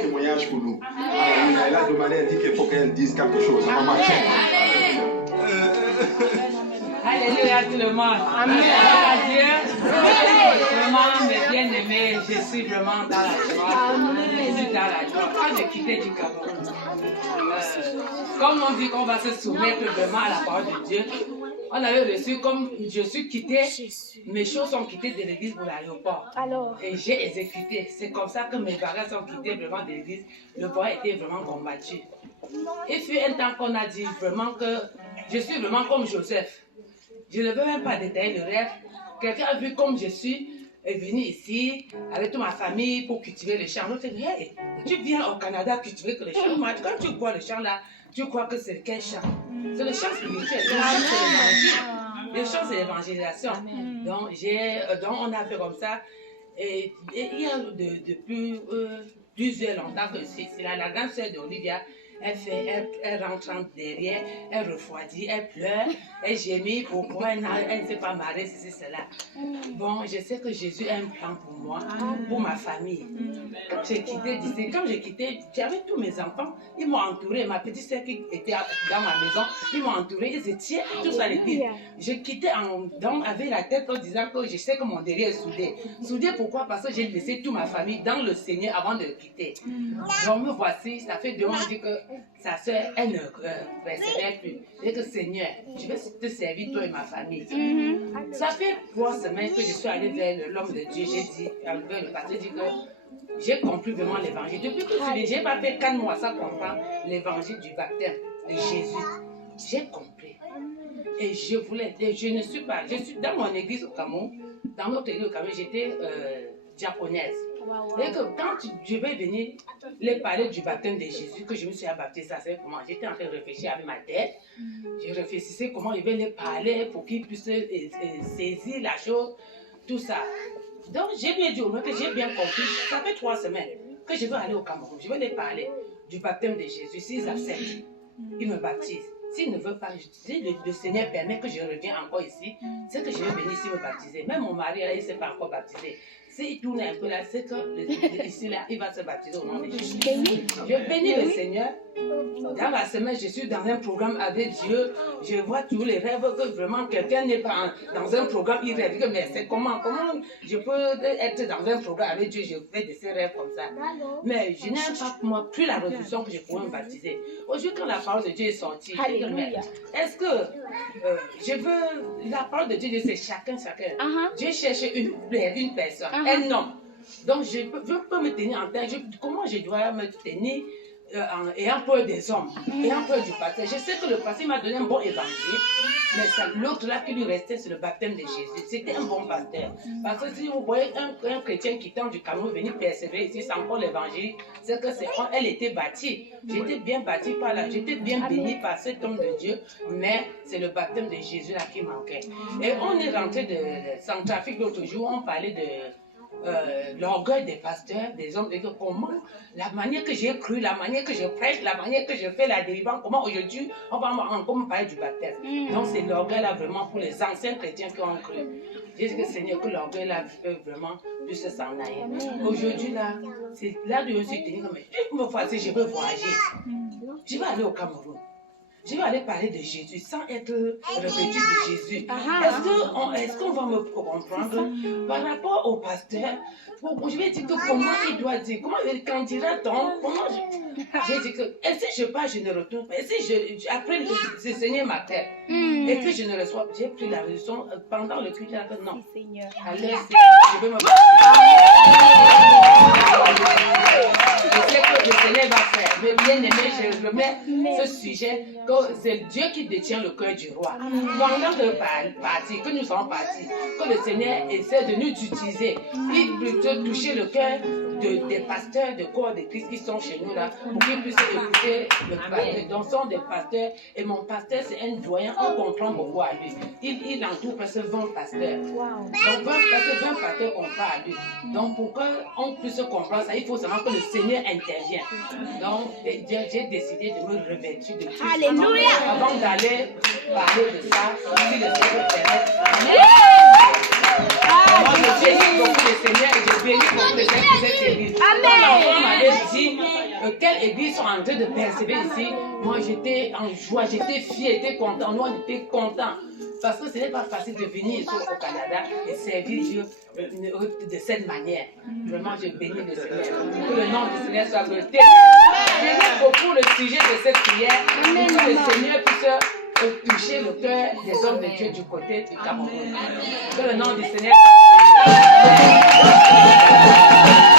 témoignage pour nous. Elle a demandé, elle dit qu'il faut qu'elle dise quelque chose. Maman, Alléluia tout le monde. Amen. Dieu, vraiment mes bien-aimés, je suis vraiment dans la joie. Je suis dans la joie. Quand j'ai quitté du Cameroun, comme on dit qu'on va se soumettre vraiment à la parole de Dieu, on avait reçu, comme je suis quitté, mes choses sont quittées de l'église pour l'aéroport. Et j'ai exécuté. C'est comme ça que mes bagages sont quittés vraiment de l'église. Le bois était vraiment combattu. Il fut un temps qu'on a dit vraiment que je suis vraiment comme Joseph. Je ne veux même pas détailler le rêve. Quelqu'un a vu comme je suis, est venu ici avec toute ma famille pour cultiver le champ. L'autre dit, hey, tu viens au Canada cultiver que le champ. Quand tu vois le champ là, tu crois que c'est quel champ? C'est le champ spirituel. Le champ c'est l'évangile. Le champ c'est l'évangélisation. Donc on a fait comme ça. Et il y a depuis plusieurs longtemps que c'est la grande sœur d'Olivia. Elle rentre derrière, elle refroidit, elle pleure, elle gémit, pourquoi elle ne s'est pas mariée, c'est cela. Bon, je sais que Jésus a un plan pour moi, pour ma famille. Quand j'ai quitté d'ici, j'avais tous mes enfants, ils m'ont entouré, ma petite soeur qui était dans ma maison, ils m'ont entouré, ils étaient tous à l'église. Je quittais avec la tête en disant que je sais que mon derrière est soudé. Soudé pourquoi? Parce que j'ai laissé toute ma famille dans le Seigneur avant de le quitter. Donc me voici, ça fait 2 ans que sa soeur, elle ne persévère plus. Et que Seigneur, je vais te servir toi et ma famille. Ça fait 3 semaines que je suis allée vers l'homme de Dieu. J'ai dit, vers le pasteur, dit que j'ai compris vraiment l'évangile. Depuis que je n'ai pas fait 4 mois, ça comprend l'évangile du baptême de Jésus. J'ai compris. Et je suis dans mon église au Cameroun, dans notre église au Cameroun, j'étais diaconaise. Et que quand je vais venir les parler du baptême de Jésus, que je me suis baptisé, ça c'est comment j'étais en train de réfléchir avec ma tête. Je réfléchissais comment je vais les parler pour qu'ils puissent saisir la chose, tout ça. Donc j'ai bien dit au moins que j'ai bien compris. Ça fait 3 semaines que je vais aller au Cameroun. Je vais les parler du baptême de Jésus. S'ils acceptent, ils me baptisent. S'ils ne veulent pas, si le Seigneur permet que je revienne encore ici, c'est que je vais venir ici me baptiser. Même mon mari, là, il ne s'est pas encore baptisé. S'il tourne un peu là, c'est que ici, là, il va se baptiser au nom de Jésus. Je bénis le Seigneur. Dans la semaine, je suis dans un programme avec Dieu. Je vois tous les rêves que vraiment quelqu'un n'est pas dans un programme, il rêve. Mais c'est comment je peux être dans un programme avec Dieu, je fais de ces rêves comme ça. Mais je n'ai pas moi plus la résolution que je pourrais me baptiser. Aujourd'hui, quand la parole de Dieu est sortie, est-ce que je veux. La parole de Dieu, c'est chacun. Dieu cherche une personne, un homme. Donc, je peux me tenir en tête. Comment je dois me tenir ayant peur des hommes, ayant peur du pasteur. Je sais que le pasteur m'a donné un bon évangile, mais l'autre là qui lui restait, c'est le baptême de Jésus. C'était un bon pasteur. Parce que si vous voyez un chrétien quittant du Cameroun venir persévérer ici sans encore l'évangile, c'est que elle était bâtie. J'étais bien bâtie par là, j'étais bien bénie par cet homme de Dieu, mais c'est le baptême de Jésus là qui manquait. Et on est rentré sans trafic l'autre jour, on parlait de l'orgueil des pasteurs, des hommes, et comment, la manière que j'ai cru, la manière que je prêche, la manière que je fais la délivrance, comment aujourd'hui on va encore me parler du baptême. Donc c'est l'orgueil là vraiment pour les anciens chrétiens qui ont cru. Je dis que Seigneur, que l'orgueil là peut vraiment puisse s'en aller. Aujourd'hui là, c'est là de me suis tenu comme une fois si je veux voyager, je vais aller au Cameroun. Je vais aller parler de Jésus sans être revêtu de Jésus. Est-ce qu'on va me comprendre par rapport au pasteur? Je vais dire que comment il doit dire, quand dira-t-on, j'ai dit que, et si je pars, je ne retourne pas. Et si après le Seigneur m'appelle et que je ne reçois pas, j'ai pris la résolution pendant le culte, non. Allez, je vais me battre. Je sais que le Seigneur va faire. Mais bien aimé, je remets ce sujet que c'est Dieu qui détient le cœur du roi. Pendant que nous sommes partis, que le Seigneur essaie de nous utiliser, il peut toucher le cœur des pasteurs de corps de Christ qui sont chez nous là, pour qu'ils puissent écouter le pasteur. Donc, ce sont des pasteurs, et mon pasteur c'est un doyen, on comprend beaucoup à lui. Il entoure presque 20 pasteurs. Donc 20 pasteurs comprennent à lui. Donc pour qu'on puisse comprendre ça, il faut seulement que le Seigneur intervienne. Donc j'ai décidé de me revêtir de Christ. Alléluia. Avant d'aller parler de ça, si le Seigneur permet. Amen. Moi je bénis beaucoup le Seigneur et je bénis beaucoup le Seigneur pour cette église. Amen. On m'avait dit quelle église sont en train de persévérer ici. Moi, j'étais en joie, j'étais fier, j'étais content. Nous, on était contents. Parce que ce n'est pas facile de venir ici au Canada et servir Dieu de cette manière. Vraiment, je bénis le Seigneur. Que le nom du Seigneur soit glorifié. J'aime beaucoup le sujet de cette prière. Que le Seigneur puisse toucher le cœur des hommes de Dieu du côté du Cameroun. Que le nom du Seigneur soit glorifié.